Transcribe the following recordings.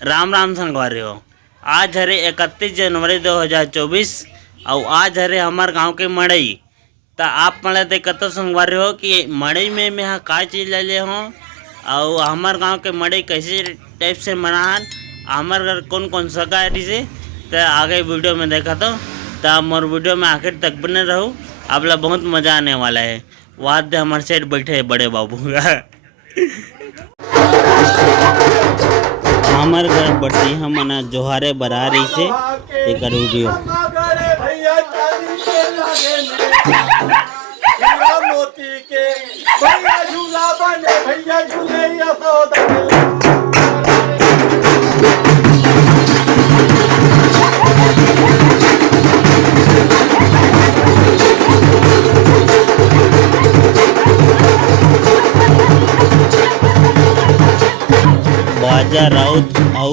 राम राम संगवारी हो। आज हरे 31 जनवरी 2024 और आज हरे हमार गांव के मड़ई। तो आप मड़े ते कतो संगवारी हो कि मड़ई में मैं का चीज़ ले ले हूँ और हमार गांव के मड़ई कैसे टाइप से मनाहन, हमार घर कौन कौन सा गाड़ी से। तो आगे वीडियो में देखा तो मोर वीडियो में आखिर तक बने रहो, आप लोग बहुत मज़ा आने वाला है। वाद्य हमारे साइड बैठे है बड़े बाबू हमारे घर बढ़ती हम मना जोहारे बरा रही से एक वीडियो मोती के भैया झूला बने भैया झूले यशोदा बाजा राउत और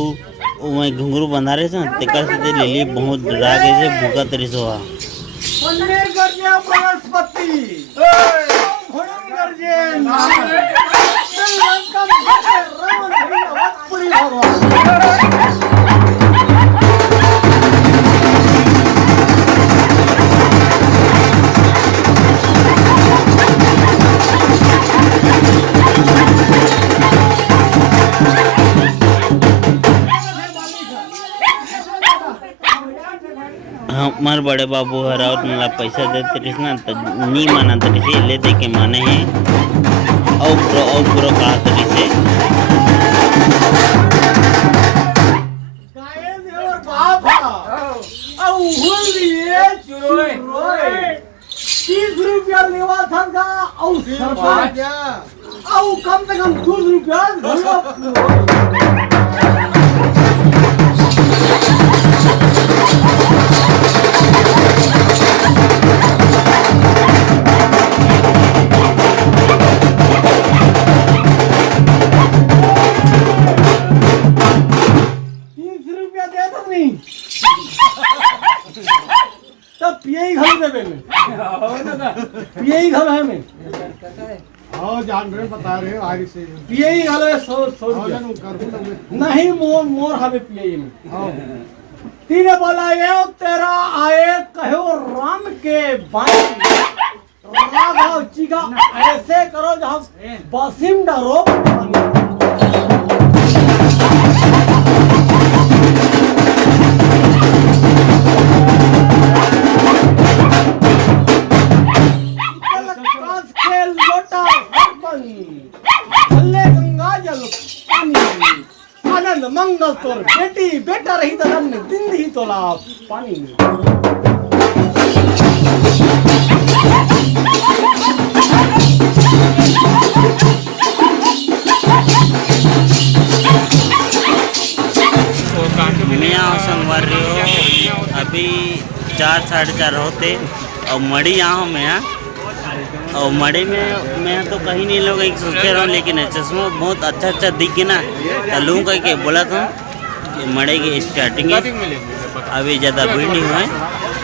वहीं घुंघरू बंधा रहे थे तेकर से ले लिए बहुत डरा गए से भूखा तरी सो हा पन्ने गरजे वनस्पति भोजन गरजे नाम लंकम रावण भैया पूरी भगवान हमार बड़े बाबू हरावत मला पैसा देते रही ना तो नहीं माना तरी से ले दे के माने हैं और प्रो कहा तरी से गाय देवर बाबा औ हुलिए चुरोए 30 रुपया लेवा था का औ सरपंच औ कम से कम 2 रुपया तब पिए घर देवे में पिए घर है में जान रहे बता रहे आगे से पिए घर है 100 नहीं मोर हमें पिए में तीने बोला ये तेरा आए कहो राम के बाई राघव जी का ऐसे करो जहाँ बसिम डरो आनंद मंगल तोर बेटी बेटा रही तो दिन ही तोला पानी में संगवारी हो अभी 4 साढ़े 4 होते और मड़ी यहाँ में और मड़े में मैं तो कहीं नहीं लोग एक सोचते रहा हूँ, लेकिन चश्मा बहुत अच्छा दिख गया ना तो लूँ कह के बोला था कि मड़े की स्टार्टिंग है। अभी ज़्यादा भीड़ नहीं हुआ है,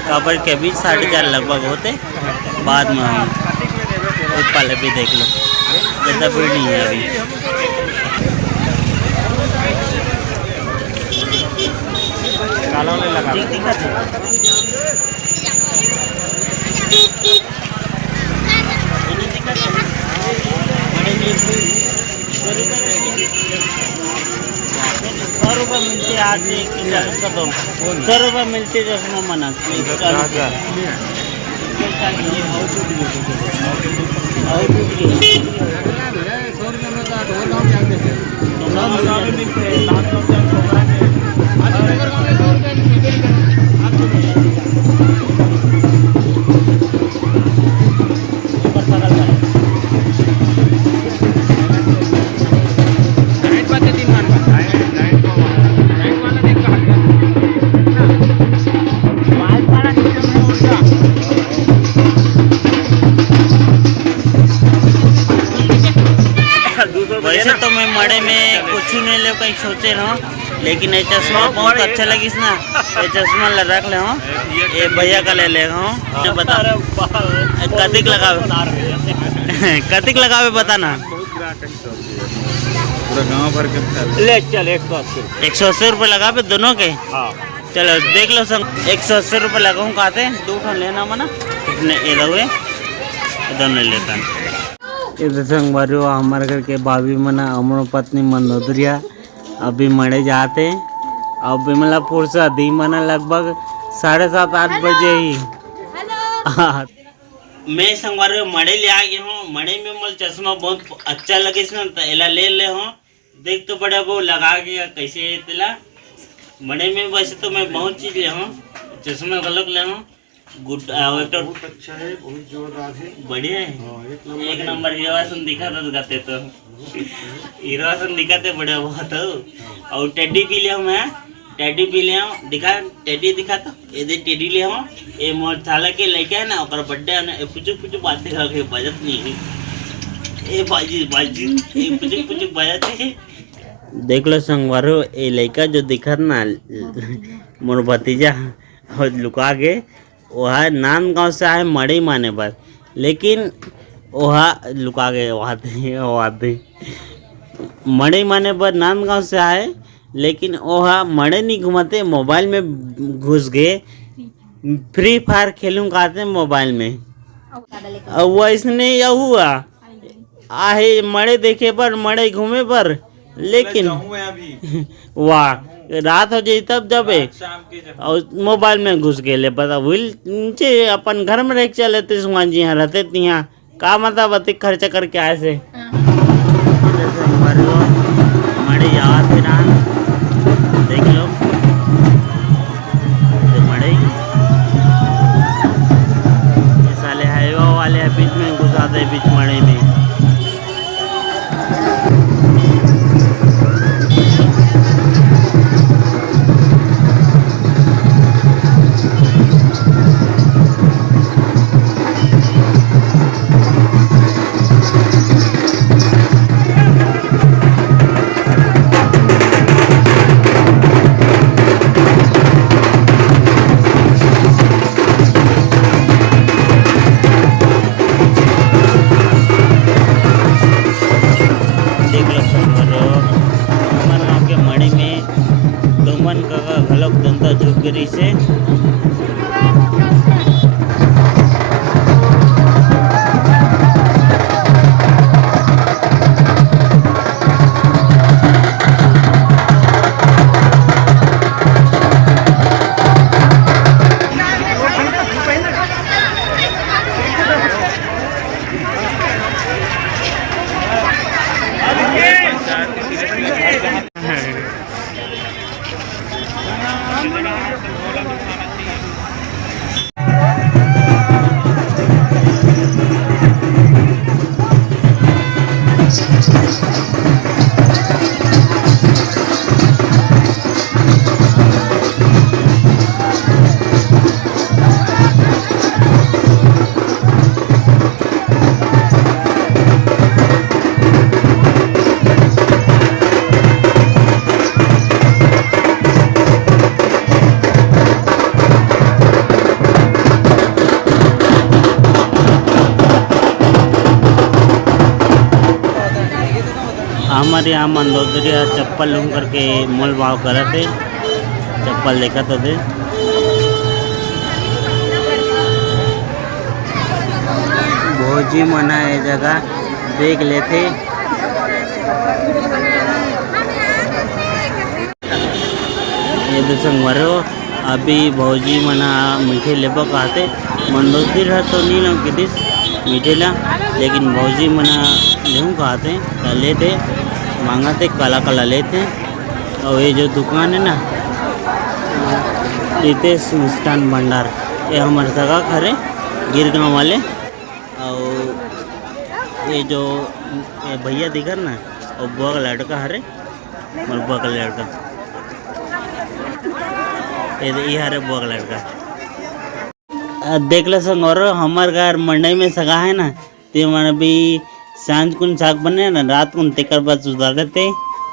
काबर के बीच 4:30 लगभग होते बाद में हम पहले भी देख लो, ज़्यादा भीड़ नहीं है अभी। ₹100 मिलते आज 100 मिलते चश्मा मना वैसे तो मैं मड़े में कुछ नहीं ले कहीं सोचे रहा हूँ, लेकिन ये चश्मा बहुत अच्छा लगी ना, ये चश्मा रख ले हूँ, ये भैया का ले ले हूँ। बता कतिक लगावे कतिक लगावे बता ना। पूरा गांव भर के फैल। ले चल 180। 180 रुपये लगा पे दोनों के। हाँ चलो देख लो संग 180 रुपये लगाऊँ कहते हैं 2 ठन लेना मना कितने ये हुए दोनों लेता इधर संग भरो हमारे घर के भाभी मना हमारो पत्नी मंदोदरिया अभी मड़े जाते अभी मतलब फुर्सत दी मना लगभग 7:30-8 बजे ही। मैं संगवार मड़े ले आ गया हूँ। मड़े में मुझे चश्मा बहुत अच्छा लगे इसमें तो एला ले हूँ। देख तो बड़ा वो लगा गया कैसे तेला मड़े में। वैसे तो मैं बहुत चीज ले हूँ चश्मा गलत ले हूँ। गुड बहुत अच्छा है, बहुत जोरदार है, बढ़िया है। हाँ, एक नंबर हीरोसन दिखा तो गाते तो हीरोसन दिखाते बढ़िया बहुत हो। और टेडी भी ले मैं टेडी भी ले दिखा टेडी दिखा तो ये टेडी ले ये मोर थाला के लेके है ना और बर्थडे है ना पुचुक बातें करके बजत नहीं है ये बाजी बाजी ये पुचुक बजत है। देख लो संगवारो ये लड़का जो दिखा ना मोर भतीजा और लुका के वह नान गांव से आए मड़ई माने पर लेकिन वह लुका गए वहाँ मड़ई माने पर नान गांव से आए लेकिन वह मड़े नहीं घुमाते मोबाइल में घुस गए। फ्री फायर खेलूँ कहते मोबाइल में और वह इसने यह हुआ आहे मड़े देखे पर मड़े घूमे पर लेकिन वाह रात हो जाए तब जब और मोबाइल में घुस गए ले पता भूल नीचे अपन घर में रह चले थे सुमान जी यहाँ रहते थे यहाँ का मतलब अतिक खर्चा करके आए से मड़े याद फिर देख लो मड़े साले हाईवा वाले बीच में घुसाते बीच मड़े में। से हमारे यहाँ मंदोदरिया चप्पल लूँ करके मोल भाव करे थे चप्पल देखा तो थे भोजी मना है जगह देख लेते। ये तो संगवारो अभी भौजी मना मीठे लेबो कहते मंदोदरिया तो नहीं ना कि मीठे ला लेकिन भौजी मना लेूँ कहते लेते मांगाते काला काला लेते। और ये जो दुकान है ना रितेश मिष्ठान भंडार ये हमारे सगा खरे गिर गाँव वाले। और ये जो भैया दिखा ना और बुआ का लड़का हरे और बुआ का लड़का ये हरे बुआ का लड़का देख लो संग। और हमारे घर मंडई में सगा है ना ते मैंने भी सांझ कुन साग बने ना रात कुन तेकर बाद सुधार देते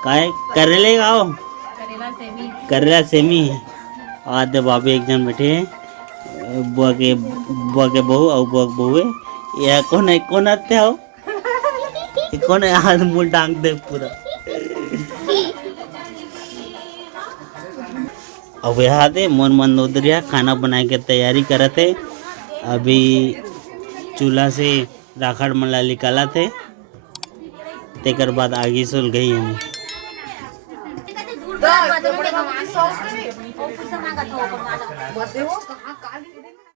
काय करेले गाओ करेला सेमी आधे बाबे एक जन बैठे हैं बुआ के बहू और बुआ के बहू है यह कौन आते हो कौन है हाथ मुँह टांग दे पूरा अब यहाँ थे मोर मंदोदरिया खाना बना के तैयारी करे थे। अभी चूल्हा से राखड़ मला निकाला थे, तेकर बाद आगे सुल गई हम। तो